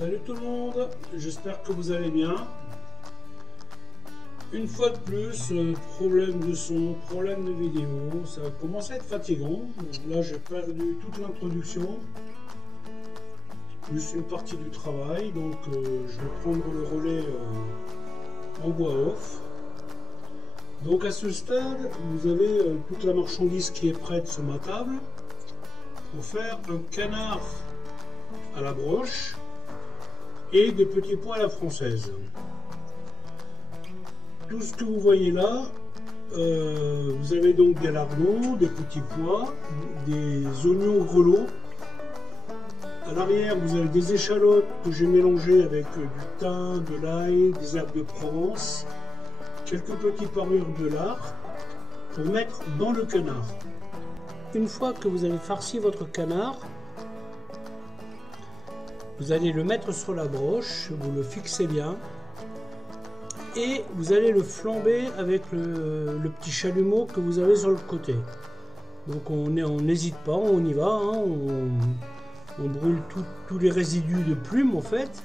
Salut tout le monde, j'espère que vous allez bien. Une fois de plus, problème de son, problème de vidéo, ça commence à être fatigant. Là j'ai perdu toute l'introduction, plus une partie du travail, donc je vais prendre le relais en voix off. Donc à ce stade, vous avez toute la marchandise qui est prête sur ma table pour faire un canard à la broche et des petits pois à la française. Tout ce que vous voyez là, vous avez donc des lardons, des petits pois, des oignons grelots. À l'arrière, vous avez des échalotes que j'ai mélangées avec du thym, de l'ail, des herbes de Provence, quelques petites parures de lard pour mettre dans le canard. Une fois que vous avez farci votre canard, vous allez le mettre sur la broche, vous le fixez bien et vous allez le flamber avec le petit chalumeau que vous avez sur le côté. Donc on n'hésite pas, on y va, hein, on brûle tous les résidus de plumes en fait.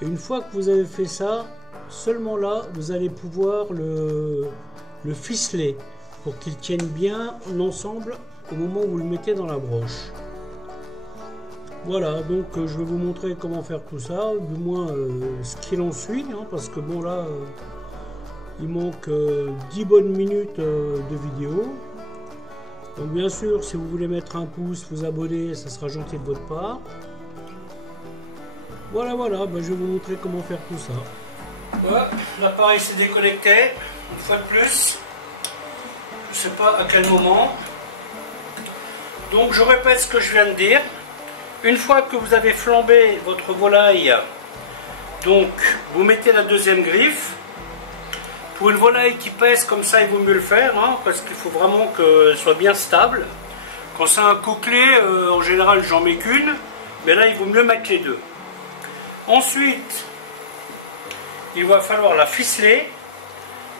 Et une fois que vous avez fait ça, seulement là vous allez pouvoir le ficeler pour qu'il tienne bien ensemble au moment où vous le mettez dans la broche. Voilà, donc je vais vous montrer comment faire tout ça, du moins ce qu'il en suit, hein, parce que bon là, il manque 10 bonnes minutes de vidéo. Donc bien sûr, si vous voulez mettre un pouce, vous abonner, ça sera gentil de votre part. Voilà, bah, je vais vous montrer comment faire tout ça. Voilà, l'appareil s'est déconnecté, une fois de plus. Je ne sais pas à quel moment. Donc je répète ce que je viens de dire. Une fois que vous avez flambé votre volaille, donc vous mettez la deuxième griffe. Pour une volaille qui pèse comme ça, il vaut mieux le faire, hein, parce qu'il faut vraiment qu'elle soit bien stable. Quand c'est un coquelet, en général j'en mets qu'une, mais là il vaut mieux mettre les deux. Ensuite, il va falloir la ficeler.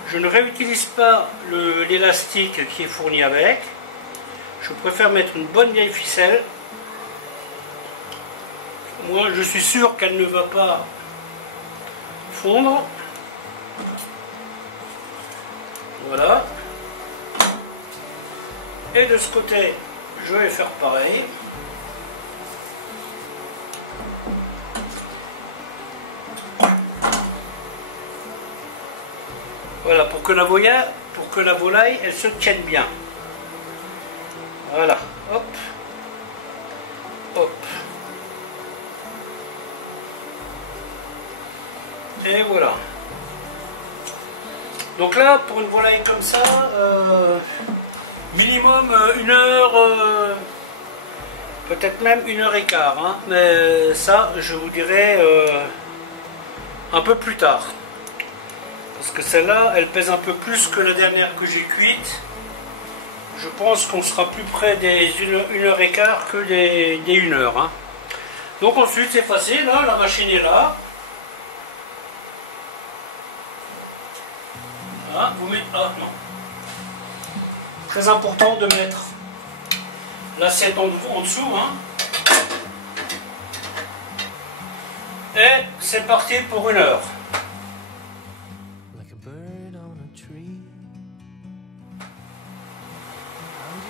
Je ne réutilise pas l'élastique qui est fourni avec. Je préfère mettre une bonne vieille ficelle. Moi, je suis sûr qu'elle ne va pas fondre. Voilà. Et de ce côté, je vais faire pareil. Voilà, pour que la volaille, elle se tienne bien. Voilà, hop, hop. Et voilà. Donc là, pour une volaille comme ça, minimum 1 heure, peut-être même 1h15. Hein, mais ça, je vous dirai un peu plus tard. Parce que celle-là, elle pèse un peu plus que la dernière que j'ai cuite. Je pense qu'on sera plus près des 1h15 que des 1 heure. Hein. Donc ensuite, c'est facile, hein, la machine est là. Ah, vous mettez... Ah non. Très important de mettre l'assiette en dessous. Hein. Et c'est parti pour 1 heure.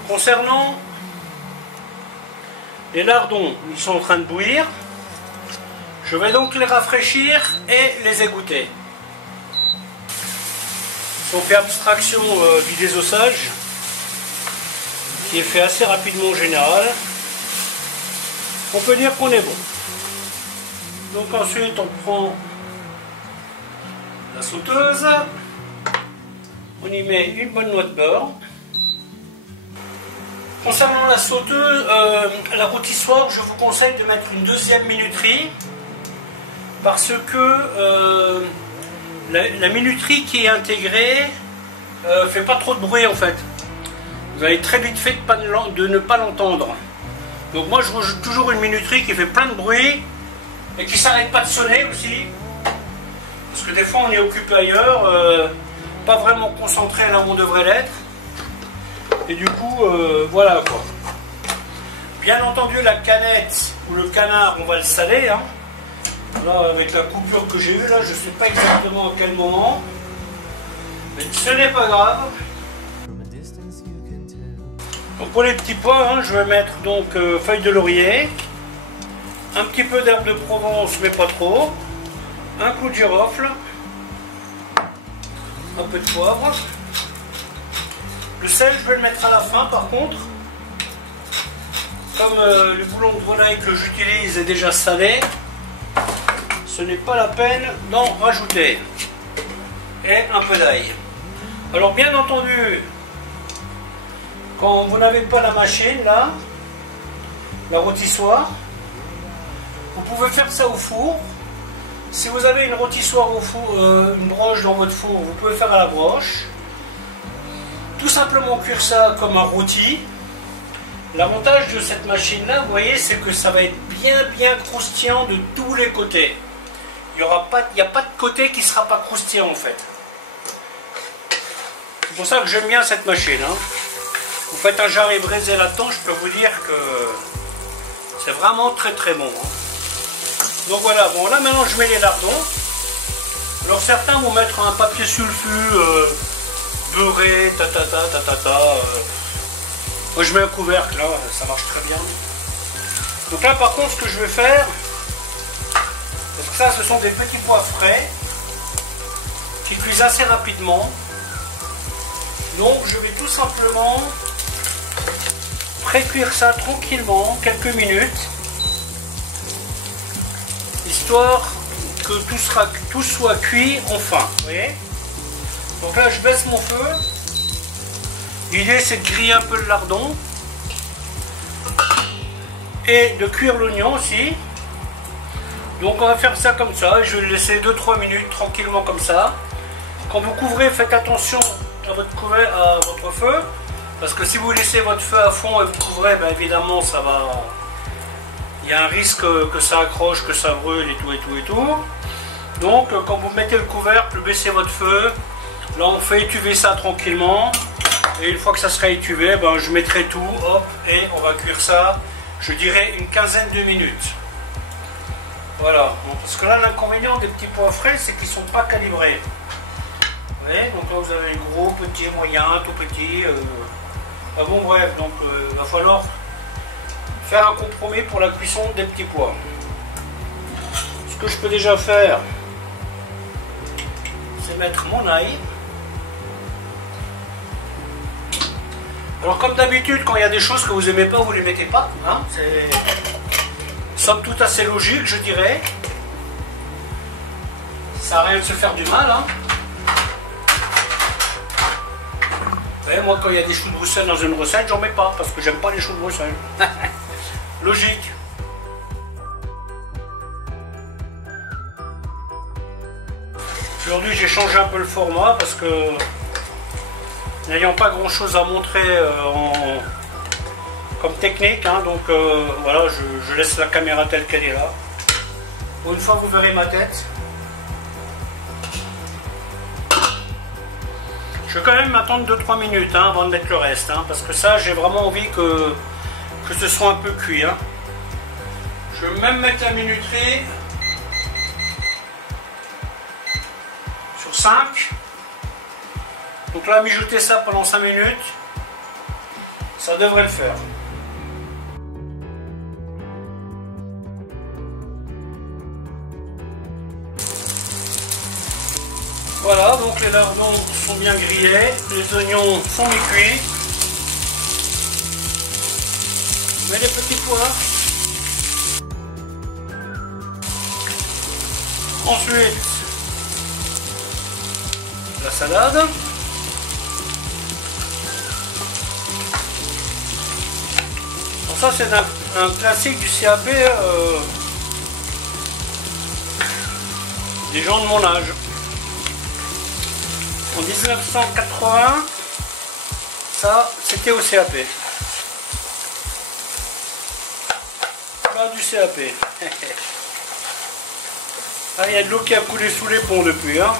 Concernant les lardons, ils sont en train de bouillir. Je vais donc les rafraîchir et les égoutter. On fait abstraction du désossage, qui est fait assez rapidement en général. On peut dire qu'on est bon. Donc ensuite on prend la sauteuse, on y met une bonne noix de beurre. Concernant la sauteuse, la rôtissoire, je vous conseille de mettre une deuxième minuterie parce que la minuterie qui est intégrée fait pas trop de bruit en fait. Vous allez très vite fait de ne pas l'entendre. Donc moi je rajoute toujours une minuterie qui fait plein de bruit et qui s'arrête pas de sonner aussi. Parce que des fois on est occupé ailleurs, pas vraiment concentré là où on devrait l'être. Et du coup, voilà quoi. Bien entendu, la canette ou le canard, on va le saler. Hein. Là, avec la coupure que j'ai eue, là, je ne sais pas exactement à quel moment. Mais ce n'est pas grave. Donc pour les petits pois, hein, je vais mettre donc feuilles de laurier, un petit peu d'herbe de Provence, mais pas trop, un clou de girofle, un peu de poivre. Le sel, je vais le mettre à la fin par contre. Comme le boulon de volaille que j'utilise est déjà salé, ce n'est pas la peine d'en rajouter. Et un peu d'ail. Alors bien entendu, quand vous n'avez pas la machine là, la rôtissoire, vous pouvez faire ça au four. Si vous avez une rôtissoire au four, une broche dans votre four, vous pouvez faire à la broche. Tout simplement cuire ça comme un rôti. L'avantage de cette machine là, vous voyez, c'est que ça va être bien croustillant de tous les côtés. Il n'y a pas de côté qui ne sera pas croustillant en fait. C'est pour ça que j'aime bien cette machine. Hein. Vous faites un jarret braisé là-dedans, je peux vous dire que c'est vraiment très bon. Hein. Donc voilà, bon là maintenant je mets les lardons. Alors certains vont mettre un papier sulfu beurré, moi je mets un couvercle, là, ça marche très bien. Donc là par contre ce que je vais faire, parce que ça ce sont des petits pois frais qui cuisent assez rapidement. Donc je vais tout simplement pré-cuire ça tranquillement, quelques minutes, histoire que tout soit cuit enfin. Vous voyez? Donc là je baisse mon feu. L'idée c'est de griller un peu le lardon et de cuire l'oignon aussi. Donc on va faire ça comme ça, je vais le laisser 2-3 minutes tranquillement comme ça. Quand vous couvrez, faites attention à votre feu, parce que si vous laissez votre feu à fond et vous couvrez, ben évidemment ça va, il y a un risque que ça accroche, que ça brûle et tout. Donc quand vous mettez le couvercle, baissez votre feu. Là on fait étuver ça tranquillement. Et une fois que ça sera étuvé, ben, je mettrai tout, hop, et on va cuire ça, je dirais une quinzaine de minutes. Voilà, bon, parce que là l'inconvénient des petits pois frais, c'est qu'ils ne sont pas calibrés. Vous voyez, donc là vous avez gros, petit, moyen, tout petit. Ah bon bref, donc il va falloir faire un compromis pour la cuisson des petits pois. Ce que je peux déjà faire, c'est mettre mon ail. Alors comme d'habitude, quand il y a des choses que vous n'aimez pas, vous ne les mettez pas. Hein, c'est somme toute assez logique, je dirais. Ça sert à rien de se faire du mal. Hein. Vous voyez, moi quand il y a des choux de Bruxelles dans une recette, j'en mets pas, parce que j'aime pas les choux de Bruxelles. Logique. Aujourd'hui j'ai changé un peu le format parce que n'ayant pas grand chose à montrer comme technique, hein, donc voilà, je laisse la caméra telle qu'elle est là. Pour une fois vous verrez ma tête. Je vais quand même m'attendre 2-3 minutes hein, avant de mettre le reste, hein, parce que ça j'ai vraiment envie que ce soit un peu cuit. Hein. Je vais même mettre la minuterie sur 5. Donc là, mijoter ça pendant 5 minutes, ça devrait le faire. Voilà, donc les lardons sont bien grillés, les oignons sont mi-cuits. Je mets les petits pois. Ensuite, la salade. Donc ça c'est un classique du CAP des gens de mon âge. En 1980, ça c'était au CAP. Pas du CAP. Ah, il y a de l'eau qui a coulé sous les ponts depuis. Hein.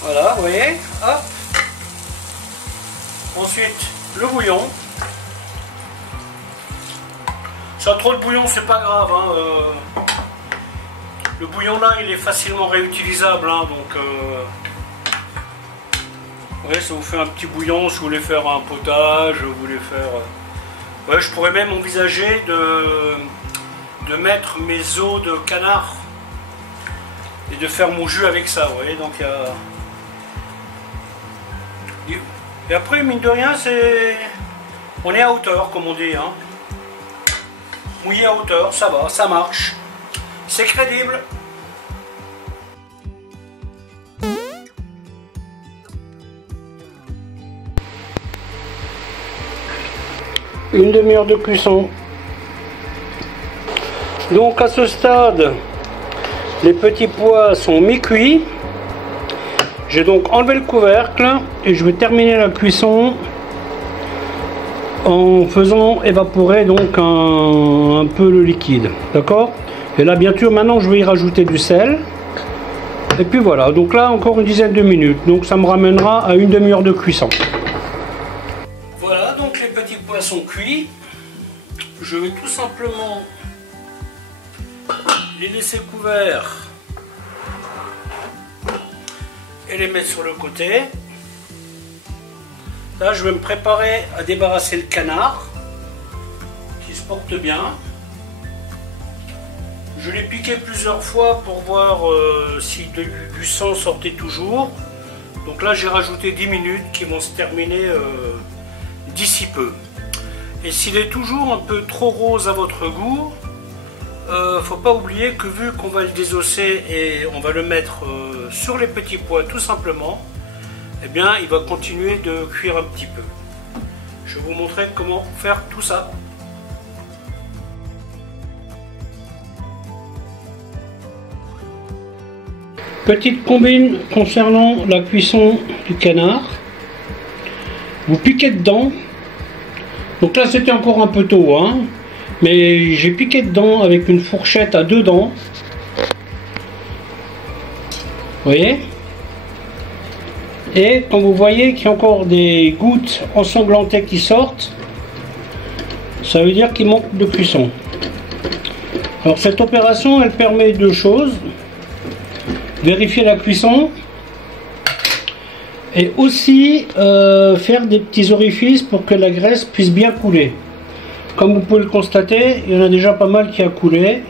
Voilà, vous voyez. Hop. Ensuite, le bouillon. Ça, trop de bouillon, c'est pas grave. Hein. Le bouillon là, il est facilement réutilisable, hein, donc ouais, ça vous fait un petit bouillon si vous voulez faire un potage, vous voulez faire... Ouais, je pourrais même envisager de mettre mes os de canard et de faire mon jus avec ça, vous voyez, donc il y a... Et après, mine de rien, c'est... On est à hauteur, comme on dit, hein. Mouillé à hauteur, ça va, ça marche. C'est crédible. Une demi-heure de cuisson. Donc à ce stade, les petits pois sont mi-cuits. J'ai donc enlevé le couvercle et je vais terminer la cuisson en faisant évaporer donc un peu le liquide. D'accord? Et là bien sûr maintenant je vais y rajouter du sel. Et puis voilà, donc là encore une dizaine de minutes. Donc ça me ramènera à une demi-heure de cuisson. Voilà, donc les petits pois sont cuits. Je vais tout simplement les laisser couverts et les mettre sur le côté. Là je vais me préparer à débarrasser le canard qui se porte bien. Je l'ai piqué plusieurs fois pour voir si du sang sortait toujours. Donc là j'ai rajouté 10 minutes qui vont se terminer d'ici peu. Et s'il est toujours un peu trop rose à votre goût, faut pas oublier que vu qu'on va le désosser et on va le mettre sur les petits pois tout simplement, eh bien il va continuer de cuire un petit peu. Je vais vous montrer comment faire tout ça. Petite combine concernant la cuisson du canard. Vous piquez dedans. Donc là c'était encore un peu tôt, hein, mais j'ai piqué dedans avec une fourchette à 2 dents. Vous voyez? Et quand vous voyez qu'il y a encore des gouttes ensanglantées qui sortent, ça veut dire qu'il manque de cuisson. Alors cette opération elle permet deux choses: vérifier la cuisson et aussi faire des petits orifices pour que la graisse puisse bien couler. Comme vous pouvez le constater, il y en a déjà pas mal qui a coulé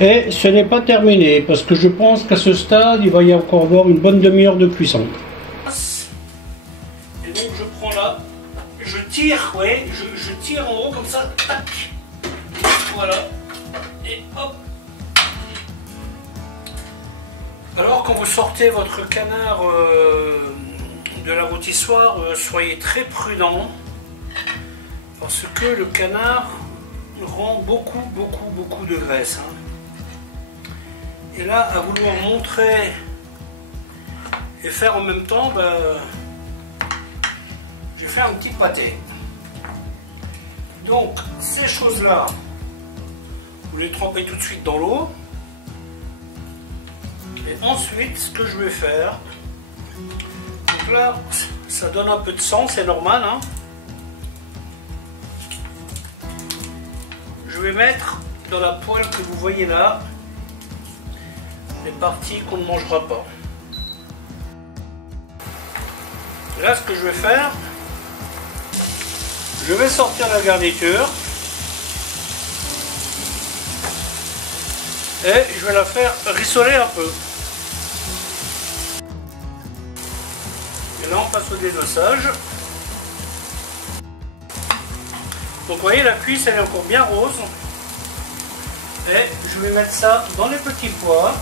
et ce n'est pas terminé parce que je pense qu'à ce stade il va y encore avoir une bonne demi-heure de cuisson. Et donc je prends là, je tire, ouais, je tire en haut comme ça, tac, voilà, et hop. Alors quand vous sortez votre canard de la rôtissoire, soyez très prudent parce que le canard rend beaucoup de graisse, hein. Et là, à vouloir montrer et faire en même temps, je vais faire un petit pâté. Donc ces choses-là, vous les trempez tout de suite dans l'eau. Et ensuite, ce que je vais faire, donc là, ça donne un peu de sang, c'est normal, hein. Je vais mettre dans la poêle que vous voyez là, les parties qu'on ne mangera pas. Là, ce que je vais faire, je vais sortir la garniture et je vais la faire rissoler un peu. Et là on passe au désossage. Donc vous voyez, la cuisse elle est encore bien rose. Et je vais mettre ça dans les petits pois.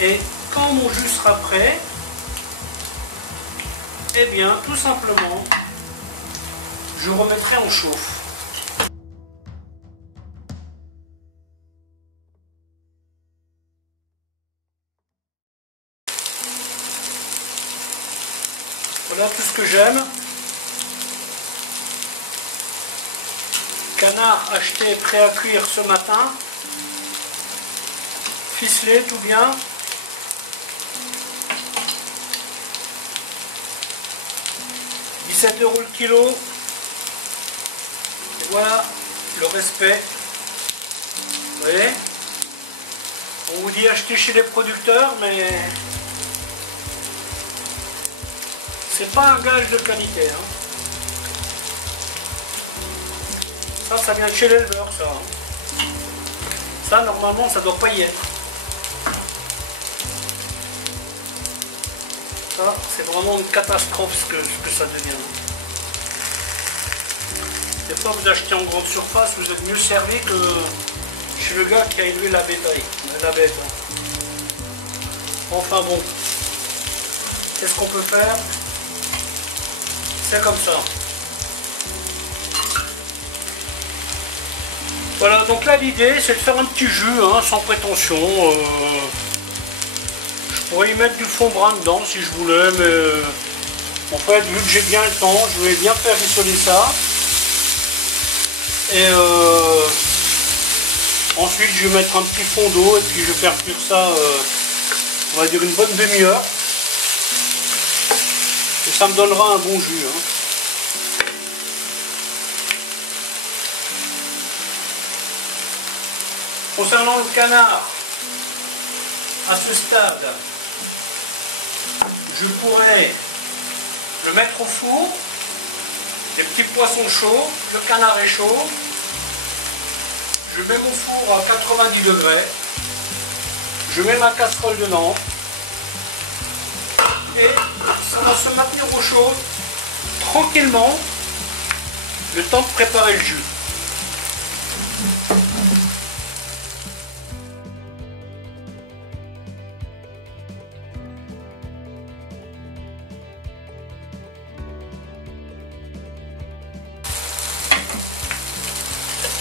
Et quand mon jus sera prêt, eh bien tout simplement je remettrai en chauffe. Voilà tout ce que j'aime. Canard acheté prêt à cuire ce matin. Ficelé tout bien. €17 le kilo. Et voilà le respect. Vous voyez? On vous dit acheter chez les producteurs, mais c'est pas un gage de qualité. Hein. Ça vient de chez l'éleveur, ça. Hein. Ça, normalement, ça doit pas y être. Ça, c'est vraiment une catastrophe ce que ça devient. Des fois, vous achetez en grande surface, vous êtes mieux servi que chez le gars qui a élevé la bête. Hein. Enfin bon, qu'est-ce qu'on peut faire? C'est comme ça. Voilà, donc là l'idée c'est de faire un petit jus, hein, sans prétention. Je pourrais y mettre du fond brun dedans si je voulais, mais en fait, vu que j'ai bien le temps, je voulais bien faire rissoler ça. Et ensuite je vais mettre un petit fond d'eau et puis je vais faire cuire ça, on va dire une bonne demi-heure. Et ça me donnera un bon jus. Hein. Concernant le canard, à ce stade, je pourrais le mettre au four, des petits poissons chauds, le canard est chaud, je mets mon four à 90 degrés, je mets ma casserole dedans, et ça va se maintenir au chaud, tranquillement, le temps de préparer le jus.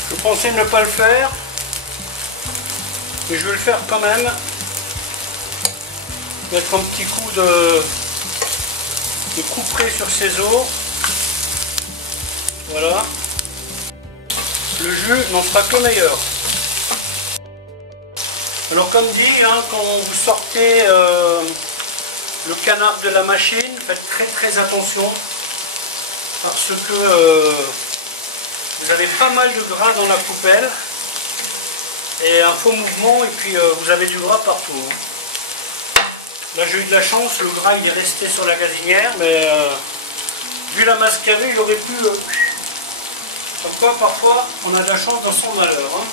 Je pensais ne pas le faire, mais je vais le faire quand même. Mettre un petit coup de couperet sur ces os. Voilà. Le jus n'en sera que meilleur. Alors comme dit, hein, quand vous sortez le canard de la machine, faites très attention parce que vous avez pas mal de gras dans la coupelle et un faux mouvement et puis vous avez du gras partout. Hein. Là j'ai eu de la chance, le gras il est resté sur la gazinière, mais vu la masse qu'il y avait, il aurait pu... Comme quoi parfois on a de la chance dans son malheur. Hein.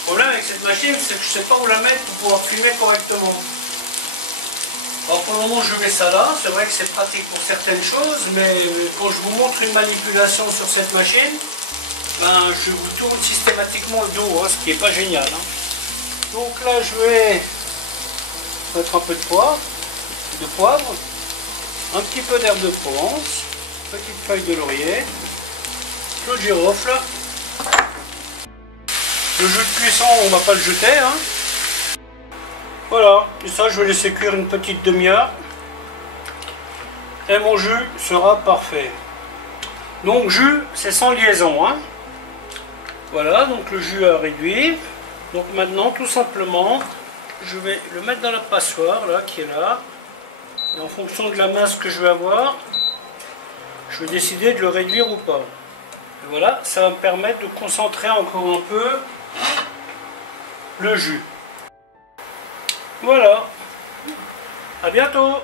Le problème avec cette machine, c'est que je ne sais pas où la mettre pour pouvoir filmer correctement. Alors pour le moment je mets ça là, c'est vrai que c'est pratique pour certaines choses, mais quand je vous montre une manipulation sur cette machine, ben, je vous tourne systématiquement le dos, hein, ce qui n'est pas génial. Hein. Donc là je vais mettre un peu de poivre, un petit peu d'herbe de Provence, petite feuille de laurier, clou de girofle. Le jus de cuisson on ne va pas le jeter. Hein. Voilà, et ça je vais laisser cuire une petite demi-heure et mon jus sera parfait. Donc jus c'est sans liaison. Hein. Voilà, donc le jus a réduit. Donc maintenant tout simplement je vais le mettre dans la passoire là qui est là. Et en fonction de la masse que je vais avoir, je vais décider de le réduire ou pas. Et voilà, ça va me permettre de concentrer encore un peu le jus. Voilà, à bientôt.